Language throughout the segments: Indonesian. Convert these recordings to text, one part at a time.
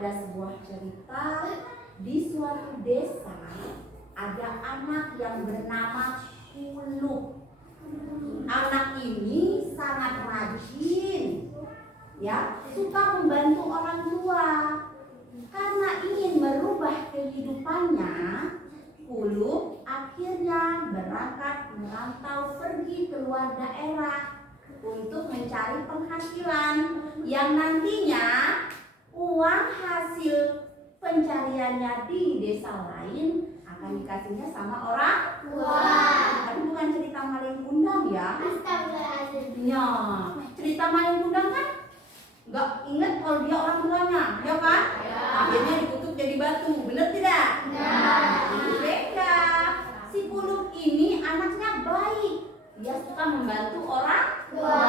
ada sebuah cerita di suatu desa ada anak yang bernama Kuluk. Anak ini sangat rajin, ya, suka membantu orang tua. Karena ingin merubah kehidupannya, Kuluk akhirnya berangkat merantau pergi keluar daerah untuk mencari penghasilan yang nantinya uang hasil pencariannya di desa lain akan dikasihnya sama orang tua. Tapi bukan cerita maling kundang ya. Ya, cerita maling kundang kan nggak ingat kalau dia orang tuanya, ya kan? Ya. Akhirnya dikutuk jadi batu, bener tidak? Ya. Itu beda. Si Kuluk ini anaknya baik, dia suka membantu orang tua.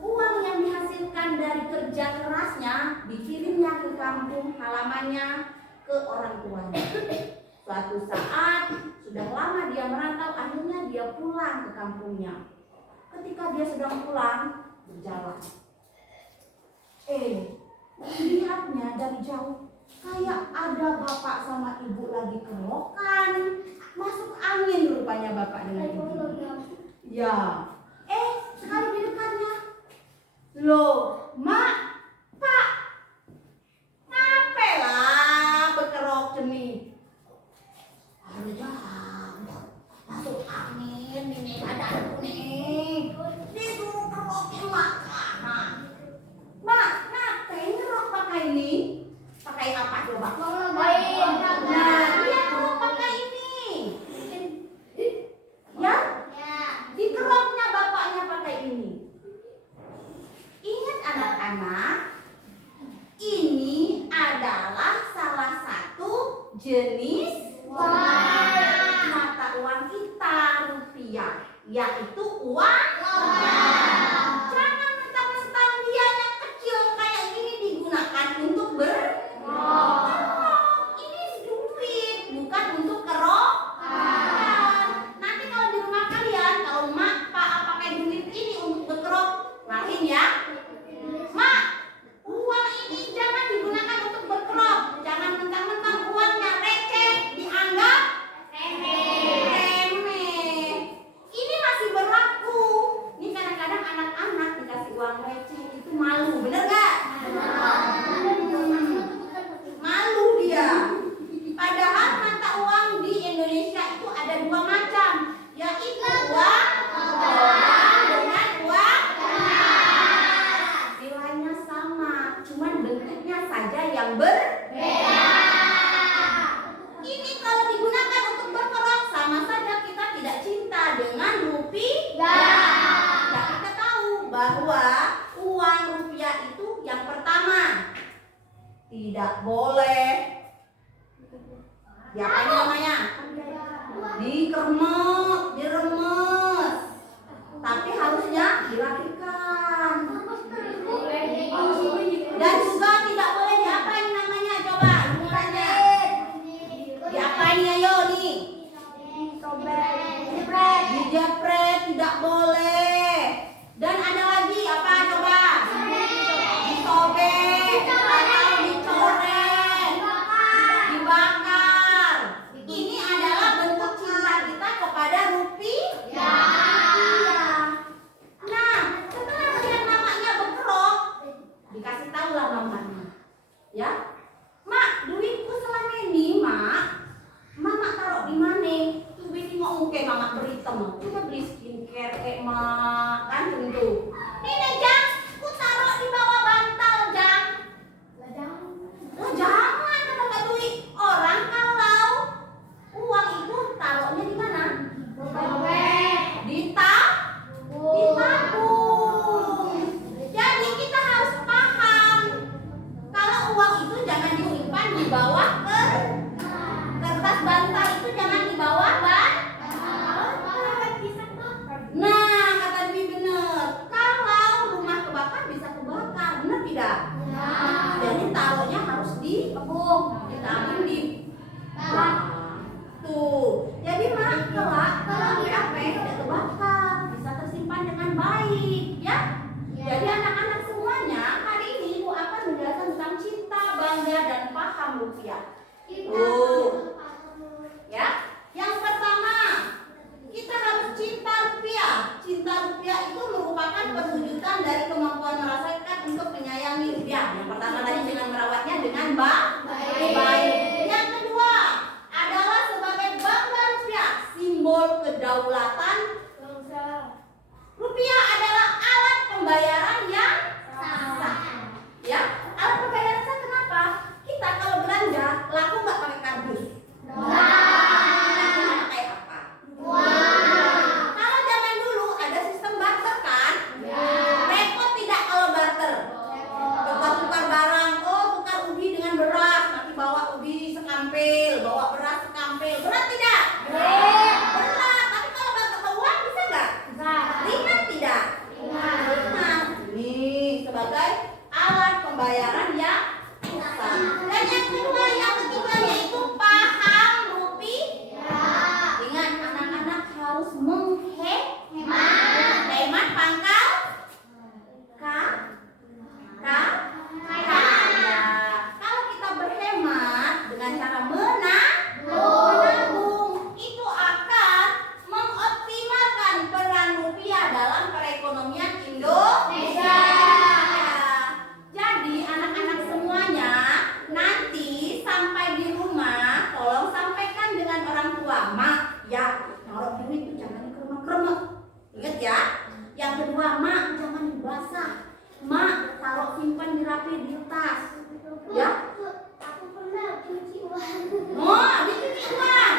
Uang yang dihasilkan dari kerja kerasnya dikirimnya ke kampung halamannya ke orang tuanya. Suatu saat sudah lama dia merantau, akhirnya dia pulang ke kampungnya. Ketika dia sedang pulang berjalan, lihatnya dari jauh kayak ada bapak sama ibu lagi kerokan, masuk angin rupanya bapak dengan ibu. Ya, sekali di dekatnya, loh, mak, pak, ngapain berkerok ceni? Ada masuk angin ini ada aku nih. Dia dulu kerokin mak. Mak, ngapain ngerok pakai ini? Pakai apa coba? Nah, dia kerok pakai ini. Ya? Dikeroknya bapaknya pakai ini. Ingat anak-anak, ini adalah salah satu jenis mata uang kita, rupiah, yaitu uang logam. Jangan mentang-mentang dia yang kecil kayak gini digunakan untuk berkerok. Ini duit, bukan untuk kerokan. Nanti kalau di rumah kalian, kalau mak, pak pakai duit ini untuk berkerok, makin ya. Mak, uang ini jangan digunakan untuk berkerok. Jangan mentang-mentang uangnya receh dianggap remeh. Ini masih berlaku. Ini kadang-kadang anak-anak dikasih uang receh itu malu, bener gak? Malu dia. Padahal mata uang di Indonesia itu ada dua macam, yaitu uang logam dengan uang kertas. Nilainya sama, cuman bentuknya saja yang berbeda. Ini kalau digunakan untuk berkerok sama saja kita tidak cinta dengan rupiah. Nah, kita tahu bahwa uang rupiah itu yang pertama tidak boleh apa ini namanya? Diremes. Tapi harusnya dirapikan. Dan juga tidak boleh diapain namanya? Coba ibu tanya. Diapain ayo nih? Dijepret tidak boleh. Dan ada lagi apa coba? Disobek atau dicoret, dibakar. Ini adalah bentuk cinta kita kepada rupiah. Nah, setelah melihat mamanya berkerok, dikasih tahu lah mamanya, ya, mak, duitku selama ini, mak, mama taruh di mana? Tuh bini mau ke mama beritem, kita beli skincare kayak mak, kan tentu. Ini Jang, ku taruh di bawah bantal Jang. Lah jangan, ada duit orang kalau uang itu taruhnya di mana? Ditabung. Jadi kita harus paham kalau uang itu jangan disimpan di bawah kertas bantal, itu jangan di bawah bantal. Nah, kata bibi simbol kedaulatan bangsa. Rupiah adalah alat pembayaran yang sah. Ya, alat pembayaran sah kenapa? Kita kalau belanja laku nggak pakai kardus. Lakunya pakai apa? Kalau zaman dulu ada sistem barter kan? Repot tidak kalau barter? Tukar-tukar barang, oh tukar ubi dengan beras, nanti bawa ubi sekampil, bawa beras sekampil, berat tidak? Berat, tapi kalau pakai uang bisa nggak? Ringan tidak? Ringan. Ini sebagai alat pembayaran yang sah. Dan yang kedua, yang ketiga yaitu paham rupiah. Ingat, anak-anak harus hemat pangkal ya. Kalau kita berhemat dengan cara menabung, itu akan mengoptimalkan peran rupiah dalam perekonomian Indonesia. Jadi anak-anak semuanya nanti sampai di rumah tolong sampaikan dengan orang tua, Mak, ya taruh duit itu jangan kremek-kremek. Ingat ya. Yang kedua, Mak, jangan dibasah. Mak, taruh simpan di rapi di tas. Ya. Aku pernah cuci uang. Oh, dicuci uang.